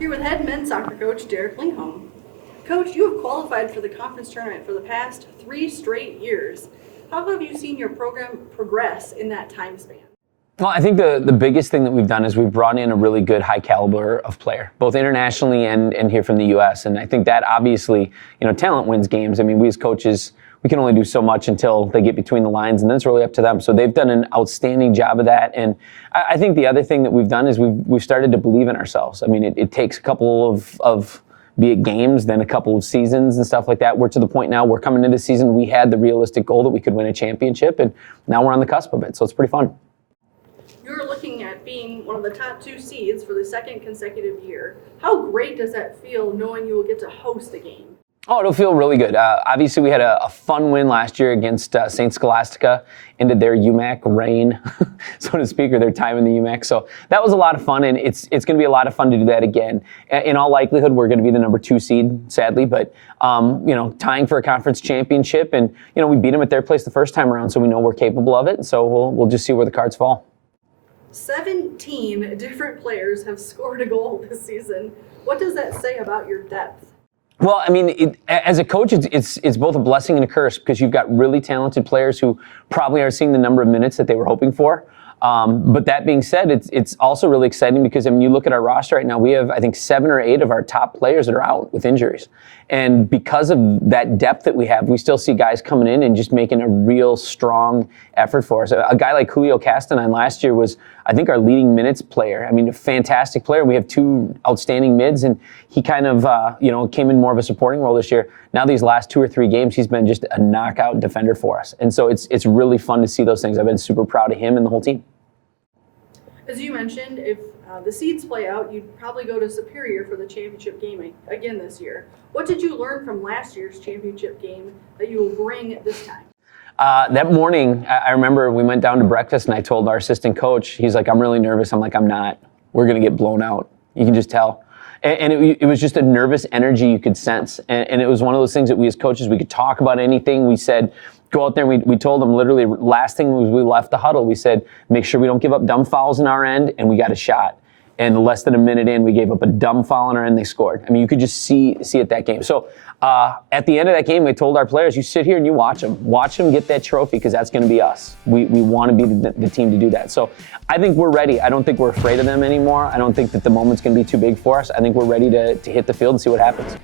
Here with head men's soccer coach Derick Lyngholm. Coach, you have qualified for the conference tournament for the past 3 straight years. How have you seen your program progress in that time span? Well, I think the biggest thing that we've done is we've brought in a really good high caliber of player, both internationally and here from the U.S. And I think that obviously, talent wins games. I mean, we as coaches, we can only do so much until they get between the lines, and then it's really up to them. So they've done an outstanding job of that. And I think the other thing that we've done is we've started to believe in ourselves. I mean, it takes a couple of be it games, then a couple of seasons and stuff like that. We're to the point now, we're coming into the season, we had the realistic goal that we could win a championship, and now we're on the cusp of it. So it's pretty fun. You're looking at being one of the top 2 seeds for the 2nd consecutive year. How great does that feel knowing you will get to host a game? Oh, it'll feel really good. Obviously, we had a fun win last year against St. Scholastica, ended their UMAC reign, so to speak, or their time in the UMAC. So that was a lot of fun, and it's going to be a lot of fun to do that again. In all likelihood, we're going to be the number 2 seed, sadly, but tying for a conference championship, and we beat them at their place the first time around, so we know we're capable of it. So we'll just see where the cards fall. 17 different players have scored a goal this season. What does that say about your depth? Well, I mean, as a coach, it's both a blessing and a curse because you've got really talented players who probably aren't seeing the number of minutes that they were hoping for. But that being said, it's also really exciting because you look at our roster right now, we have, I think, 7 or 8 of our top players that are out with injuries. And because of that depth that we have, we still see guys coming in and just making a real strong effort for us. A guy like Julio Castanon last year was, I think, our leading minutes player. I mean, a fantastic player. We have 2 outstanding mids, and he kind of, came in more of a supporting role this year. Now these last 2 or 3 games, he's been just a knockout defender for us. And so it's really fun to see those things. I've been super proud of him and the whole team. As you mentioned, if the seeds play out, you'd probably go to Superior for the championship game again this year. What did you learn from last year's championship game that you will bring this time? That morning, I remember we went down to breakfast and I told our assistant coach, he's like, I'm really nervous. I'm like, I'm not. We're going to get blown out. You can just tell. And it was just a nervous energy you could sense. And it was one of those things that we as coaches, we could talk about anything. We said, go out there, and we told them literally, last thing was we left the huddle, we said, make sure we don't give up dumb fouls in our end, and we got a shot. And less than a minute in, we gave up a dumb foul on our end, they scored. I mean, you could just see it that game. So at the end of that game, we told our players, you sit here and you watch them. Watch them get that trophy because that's going to be us. We want to be the team to do that. So I think we're ready. I don't think we're afraid of them anymore. I don't think that the moment's going to be too big for us. I think we're ready to hit the field and see what happens.